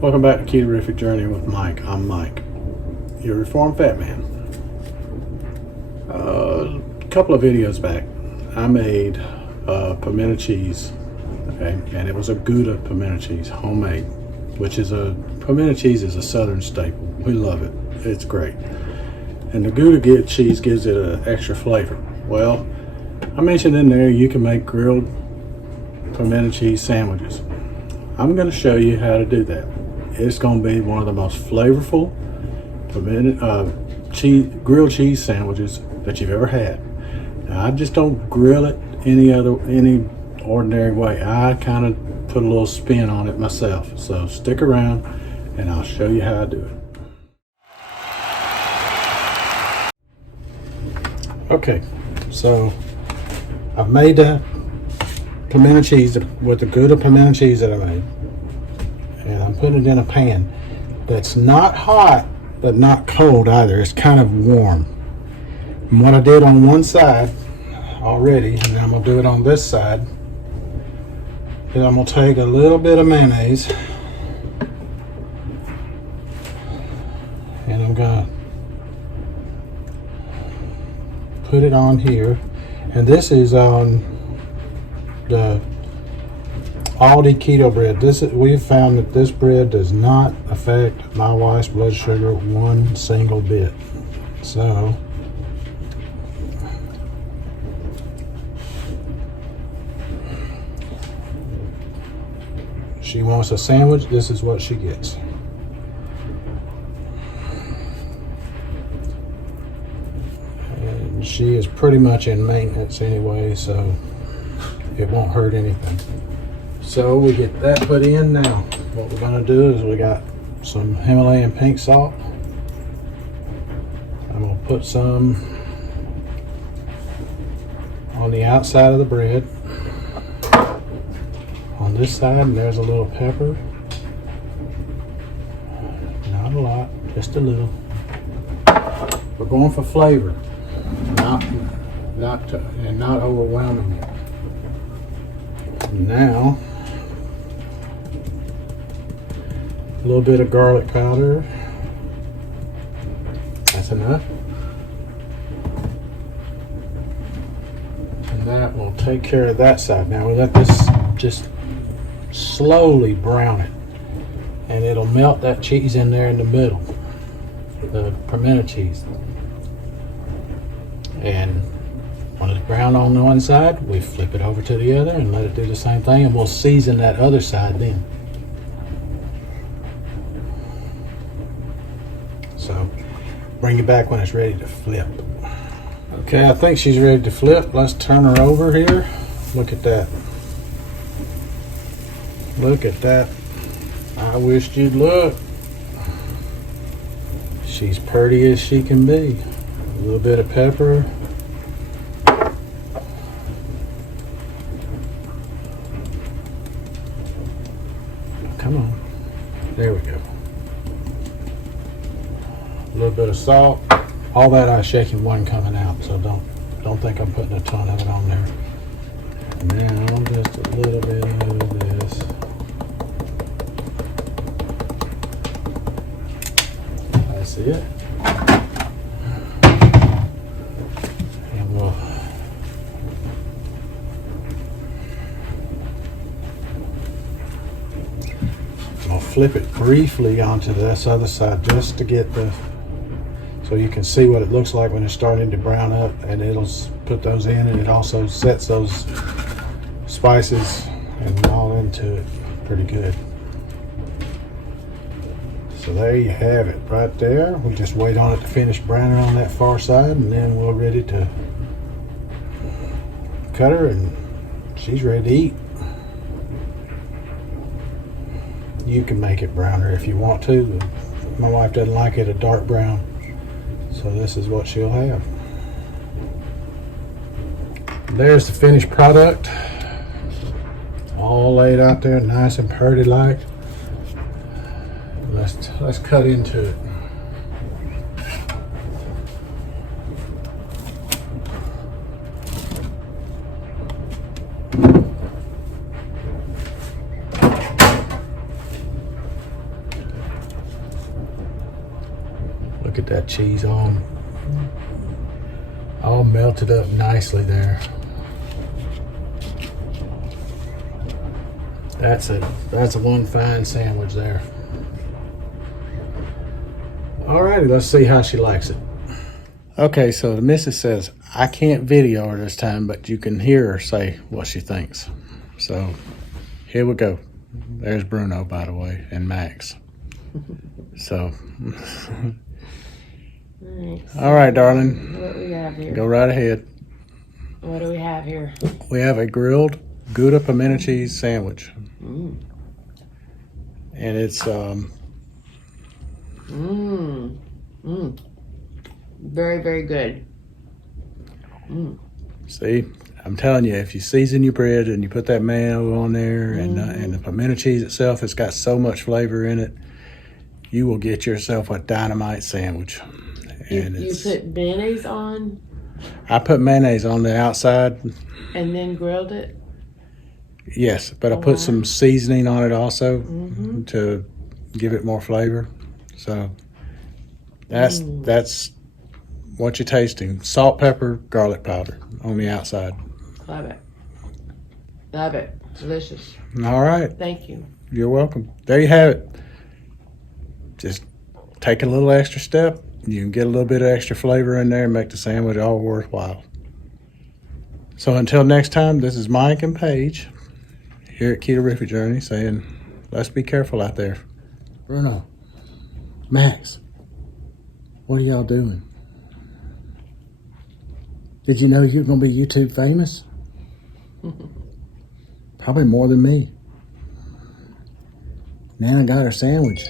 Welcome back to Keto Journey with Mike. I'm Mike, your reformed fat man. A couple of videos back, I made pimento cheese, okay, and it was a Gouda pimento cheese, homemade, pimento cheese is a southern staple. We love it. It's great, and the Gouda cheese gives it an extra flavor. Well, I mentioned in there you can make grilled pimento cheese sandwiches. I'm going to show you how to do that. It's going to be one of the most flavorful grilled cheese sandwiches that you've ever had. Now, I just don't grill it any ordinary way. I kind of put a little spin on it myself. So stick around and I'll show you how to do it. Okay, so I've made the pimento cheese with the Gouda pimento cheese that I made. And I'm putting it in a pan that's not hot but not cold either. It's kind of warm. And what I did on one side already, and I'm going to do it on this side, is I'm going to take a little bit of mayonnaise and I'm going to put it on here. And this is on the Aldi keto bread. We've found that this bread does not affect my wife's blood sugar one single bit. So she wants a sandwich, this is what she gets. And she is pretty much in maintenance anyway, so it won't hurt anything. So we get that put in now. What we're going to do is we got some Himalayan pink salt. I'm going to put some on the outside of the bread. On this side, there's a little pepper. Not a lot, just a little. We're going for flavor, not overwhelming it. Now, a little bit of garlic powder. That's enough. And that will take care of that side. Now we let this just slowly brown it. And it'll melt that cheese in there in the middle. The pimento cheese. And when it's brown on the one side, we flip it over to the other and let it do the same thing, and we'll season that other side then. So bring it back when it's ready to flip. Okay, I think she's ready to flip. Let's turn her over here. Look at that. Look at that. I wished you'd look. She's pretty as she can be. A little bit of pepper. Come on. There we go. A little bit of salt. All that ice shaking wasn't coming out, so don't think I'm putting a ton of it on there. Now just a little bit of this. That's it. And we'll flip it briefly onto this other side just to get so you can see what it looks like when it's starting to brown up, and it'll put those in, and it also sets those spices and all into it pretty good. So there you have it right there. We just wait on it to finish browning on that far side, and then we're ready to cut her, and she's ready to eat. You can make it browner if you want to. My wife doesn't like it a dark brown, so this is what she'll have. There's the finished product, all laid out there nice and pretty like. Let's cut into it. at that cheese all melted up nicely there. That's a one fine sandwich there. Alrighty, let's see how she likes it. Okay, so the missus says, I can't video her this time, but you can hear her say what she thinks. So here we go. There's Bruno, by the way, and Max. So, Nice. all right, darling. What do we have here? Go right ahead. What do we have here? We have a grilled Gouda pimento cheese sandwich. Mm. And it's, Very, very good. see, I'm telling you, if you season your bread and you put that mayo on there and the pimento cheese itself, it's got so much flavor in it, you will get yourself a dynamite sandwich. And You put mayonnaise on I put mayonnaise on the outside. and then grilled it? Yes, but I put some seasoning on it also to give it more flavor. So that's what you're tasting. Salt, pepper, garlic powder on the outside. Love it. Love it. Delicious. All right. Thank you. You're welcome. There you have it. Just take a little extra step. You can get a little bit of extra flavor in there and make the sandwich all worthwhile. So until next time, this is Mike and Paige here at Keto Journey saying, let's be careful out there. Bruno, Max, what are y'all doing? Did you know you're going to be YouTube famous? Probably more than me. Nana got her sandwich.